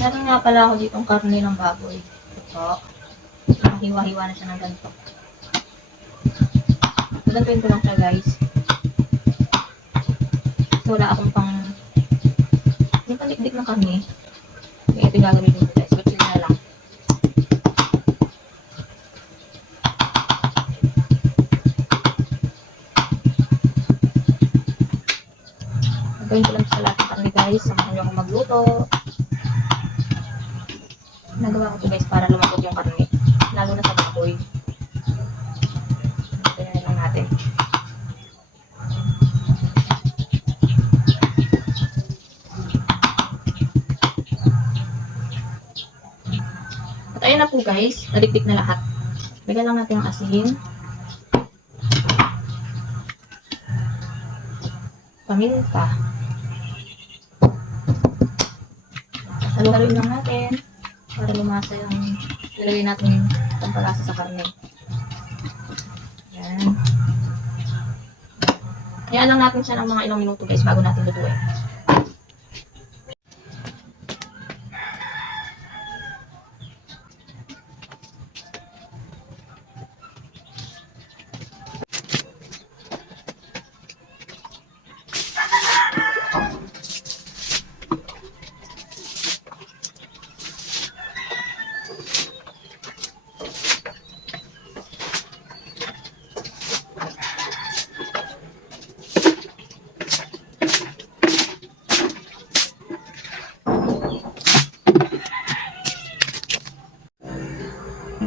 Meron nga pala ako ditong karne ng baboy. Ito. Nakahiwa-hiwa na siya ng ganito. Gagantuin ko lang siya, guys. So, wala akong pang... Yung panikdik ng karne. Kaya ito gagamitin ko, guys. Kutsil na lang. Gagawin ko lang sa lahat ng karne, guys. Samahan niyo ako magluto. Nagawa ko to guys para lumambot yung karne. Lalo na sa baboy. Ito na lang natin. At ayun na po guys, naliktik na lahat. Lagyan lang natin ang asin. Paminta. Halo-haloin lang natin para lumasa yung ilagay natin pampalasa sa karne. Yan. Hayaan lang natin siya ng mga ilang minuto guys bago natin lutuin.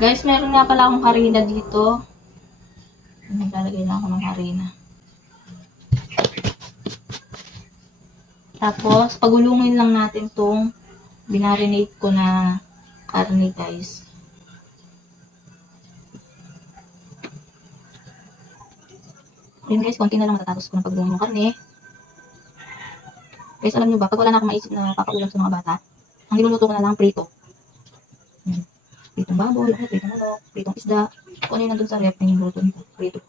Guys, meron nga pala akong harina dito. Naglalagay lang ako ng harina. Tapos, pagulungin lang natin tong binarinate ko na karne, guys. Yun guys, konti na lang matatapos ko ng paggulong ng karne. Guys, alam nyo ba, pag wala na akong maisip na papaulam sa mga bata, ang niluluto ko na lang prito. Pritong baboy, ano, pritong manok, pritong isda. Kung ano yung nandun sa rep, yung luto nito. Prito.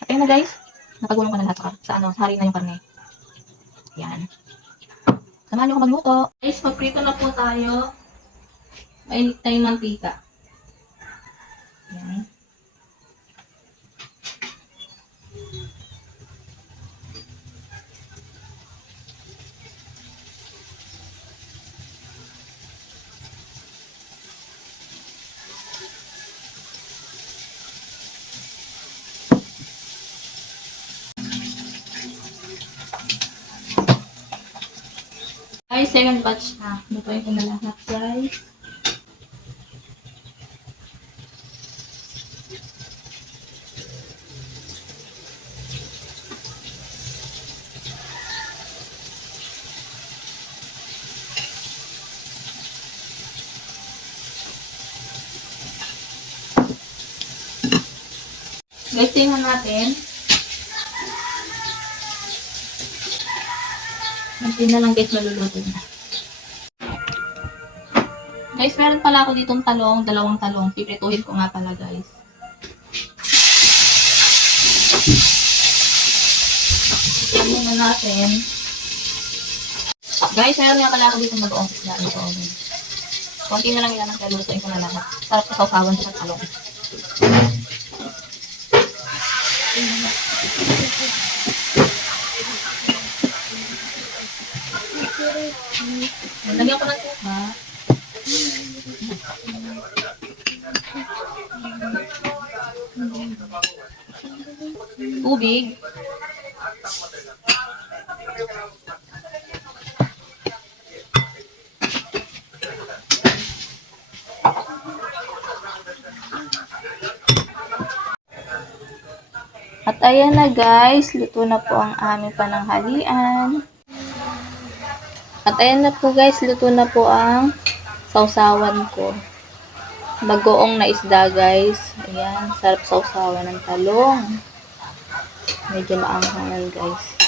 At ayun na guys, napagulong ko na lahat sa, sa ano, sa harina yung karne. Yan. Samahan niyo ko magluto. Guys, magprito na po tayo. Mainit na mantika. Yan. Guys, second batch na. Lutuin ko na lahat, guys. Guys, tingnan natin. Kunti na lang guys, maluluto na. Guys, meron pala ako ditong talong, dalawang talong. Piprituhin ko nga pala guys. Tignan muna natin. Guys, meron nga pala ako ditong mag-oong isda. Ito. Kunti na lang yan ang kalutuin ko na lahat. Sarap sa sausawan sa talong. Lagyan ko ng tuka. Tubig. At ayan na guys, luto na po ang aming pananghalian. At ayan na po guys, luto na po ang sausawan ko. Bagoong na isda guys. Ayan, sarap sausawan ng talong. Medyo maanghangan guys.